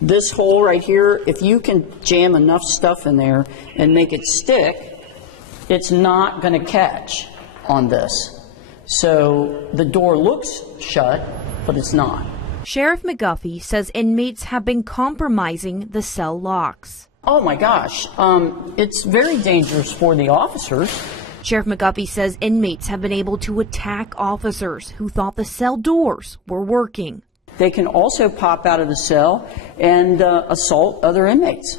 This hole right here, if you can jam enough stuff in there and make it stick, it's not going to catch on this. So the door looks shut, but it's not. Sheriff McGuffey says inmates have been compromising the cell locks. Oh my gosh, it's very dangerous for the officers. Sheriff McGuffey says inmates have been able to attack officers who thought the cell doors were working. They can also pop out of the cell and assault other inmates,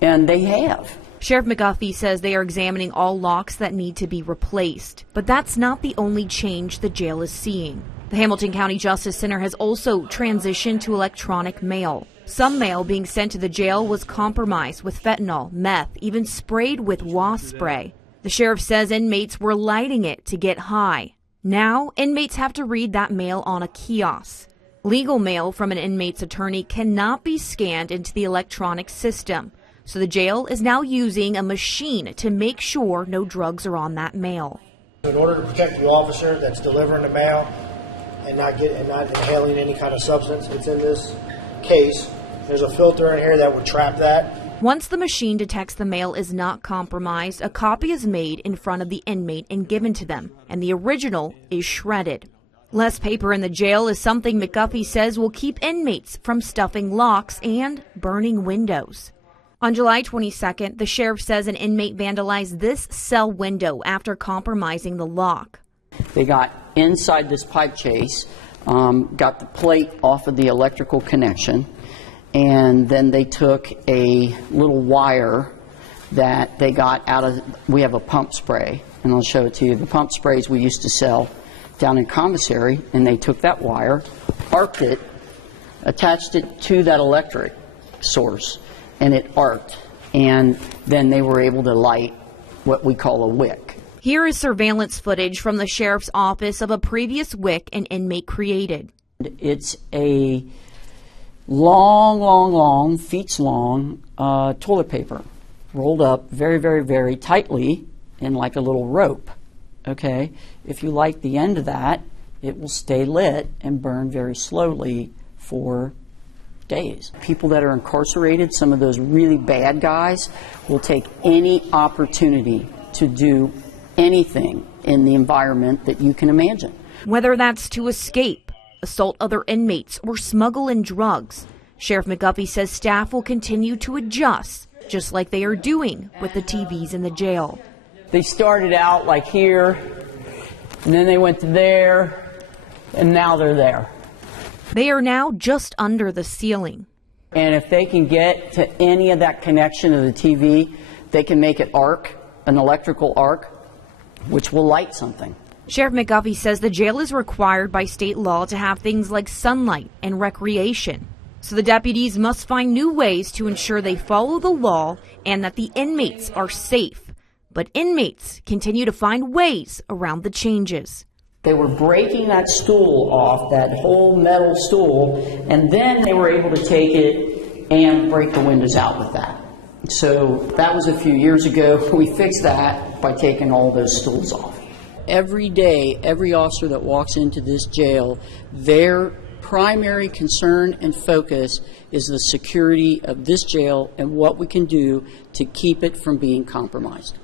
and they have. Sheriff McGuffey says they are examining all locks that need to be replaced, but that's not the only change the jail is seeing. The Hamilton County Justice Center has also transitioned to electronic mail. Some mail being sent to the jail was compromised with fentanyl, meth, even sprayed with wasp spray. The sheriff says inmates were lighting it to get high. Now, inmates have to read that mail on a kiosk. Legal mail from an inmate's attorney cannot be scanned into the electronic system. So the jail is now using a machine to make sure no drugs are on that mail. In order to protect the officer that's delivering the mail and not inhaling any kind of substance that's in this case, there's a filter in here that would trap that. Once the machine detects the mail is not compromised, a copy is made in front of the inmate and given to them, and the original is shredded. Less paper in the jail is something McGuffey says will keep inmates from stuffing locks and burning windows. On July 22nd, the sheriff says an inmate vandalized this cell window after compromising the lock. They got inside this pipe chase, got the plate off of the electrical connection, and then they took a little wire that they got out of, we have a pump spray, and I'll show it to you. The pump sprays we used to sell down in commissary, and they took that wire, arced it, attached it to that electric source, and it arced, and then they were able to light what we call a wick. Here is surveillance footage from the sheriff's office of a previous wick an inmate created. It's a long, feet long toilet paper rolled up very tightly in like a little rope. Okay, if you light the end of that, it will stay lit and burn very slowly for days. People that are incarcerated, some of those really bad guys, will take any opportunity to do anything in the environment that you can imagine. Whether that's to escape, assault other inmates, or smuggle in drugs, Sheriff McGuffey says staff will continue to adjust, just like they are doing with the TVs in the jail. They started out like here, and then they went to there, and now they're there. They are now just under the ceiling. And if they can get to any of that connection to the TV, they can make it arc, an electrical arc, which will light something. Sheriff McGuffey says the jail is required by state law to have things like sunlight and recreation. So the deputies must find new ways to ensure they follow the law and that the inmates are safe. But inmates continue to find ways around the changes. They were breaking that stool off, that whole metal stool, and then they were able to take it and break the windows out with that. So that was a few years ago. We fixed that by taking all those stools off. Every day, every officer that walks into this jail, their primary concern and focus is the security of this jail and what we can do to keep it from being compromised.